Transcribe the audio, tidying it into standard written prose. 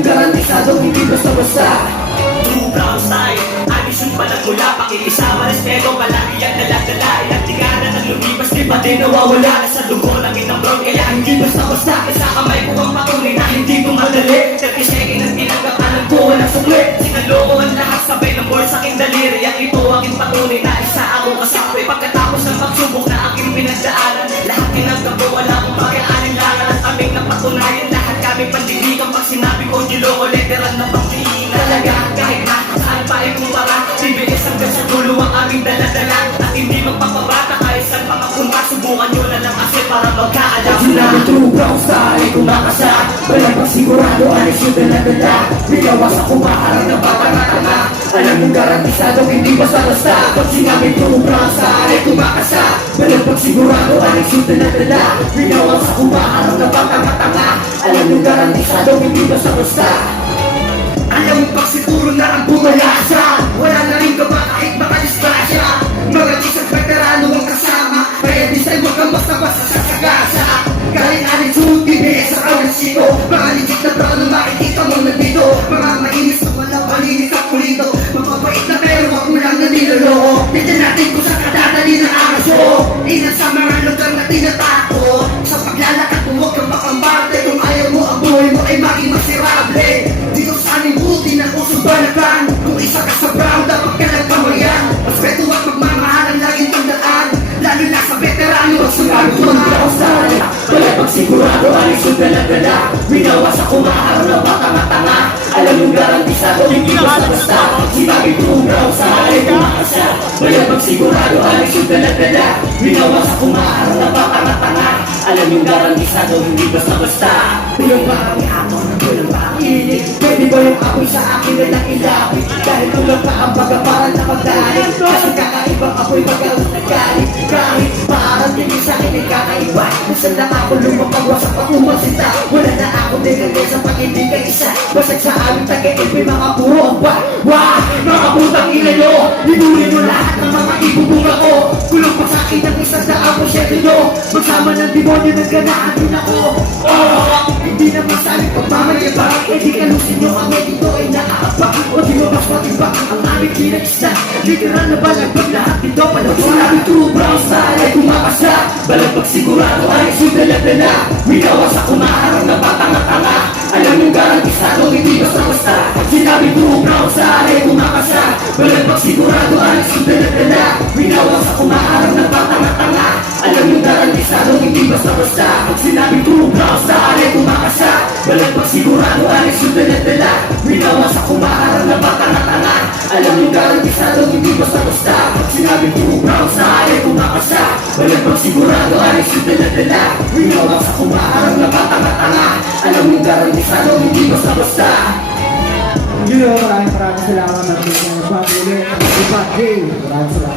yung garantisado, hindi basta-basta. True brown style, addition pa lang mula, pakikisama, respeto, palagi yan dala-dala. Ilang tigana ng lumipas, di pa din nawawala. Nasa dugo lang inang brown, kaya hindi basta-basta. Sa kamay ko ang patunay na hindi ko madali. 30 seconds ang tinanggapan ng buwan ng sukli. Sinaloko ang lahat, sabay ng board sa aking daliri. At ito aking patunay na isa akong kasapi. Pagkatapos ng pagsubok na aking pinagdaanan, lahat tinanggap ko, wala akong pag-aalinlangan. At aming napatunayan, lahat kami pandidigan. Pag sinabi ko, niloko, literal na panghihinga. Talaga kahit na saan pa ay kumpara, bibilis hanggang sa dulo ang aming daladala. At hindi magpapabata kahit saan pa mapunta. Subukan nyo na lang kasi para magkaalam na. Sinabi true brown style ay kumakasa, walang pagsigurado, alis yung daladala. Binawas ako maharang na batang-tanga. Alam yung garantisado, hindi basta-basta. Pag sinabi true brown style ay kumakasa, walang pagsigurado, alis yung daladala. Binawas ako maharang na batang-tanga. Alam yung garantisado, hindi basta-basta. Alam mo pag siguro na ang bumalasa, wala na rin ka ba kahit makadisgrasya. Mga isang veterano ang kasama, kaya di sa'yo wag kang basta-basta sa sagasa. Galing aling suti, sa kawansito, mga legit na brown na makikita mo nandito. Mga mainis na walang malinis at pulido, mapapait na pero wag mo lang na niloloko. Tignan natin kung saan kadadali ng aso. Ilan sa mga lugar na tinatakot, sa paglalakad mo huwag kang makambarte. Kung ayaw mo ang buhay mo ay maging masirable. Dito sa aming buti na usong balakan, kung isa ka sa brown dapat ka lang pamayan. Respeto at pagmamahal ang laging tandaan, lalo na sa veterano at Sinabi true brown style, walang pagsigurado, alis yung daladala. Binawas ako maharang na batang-tanga. Alam yung garantisado, hindi basta-basta. Sinabi true brown style ay kumakasa, walang pagsigurado, alis yung daladala. Binawas ako maharang na batang-tanga. Alam yung garantisado, hindi basta-basta. Walang parang hapon, walang parang ilig. Pwede ba yung apoy sa akin na lang ilapit? Dahil kulang pa ang baga parang napagdahil. Kasi kakaibang apoy bagang nagalit. Kahit parang tingin sa akin ay kakaiba. Minsan lang ako lumapagwasak pa umasita. Wala na ako dinagay sa pag-ibigay isa. Basag sa aming tagain, may mga puro ang ba. Wah! Mga putang ina nyo! Linunin mo lahat ng mga ibubunga ko. Kulong pa sa akin ang 100% nyo. Magsama ng demonyo ng ganahan din ako. Oh! Hindi naman sa aming pagmamayabang. Hindi kalusin nyo ang dito ay naaabak. O di mo mas matibak ang aming pinag-isa. Literal na balagbag lahat dito pala. Sinabi true brown style ay kumakasa, balang pagsigurado alis yung daladala. Minawas ako maharang na batang-tanga. Alam yung garantisado, hindi basta-basta. Sinabi true brown style ay kumakasa, balang pagsigurado alis yung daladala. Minawas ako maharang na batang-tanga. Alam yung garantisado, hindi basta-basta. Pag sinabi true brown style ay kumakasa, balang pagsigurado alis yung daladala. Minawas ako maharang na batang-tanga. Alam yung garantisado, hindi basta-basta. Pag sinabi true brown style ay kumakasa, walang pagsigurado, alis yung daladala. Minawas ako maharang na batang-tanga. Alam yung garantisado, hindi basta-basta. Maraming salamat natin sa pag-uli. Maraming salamat.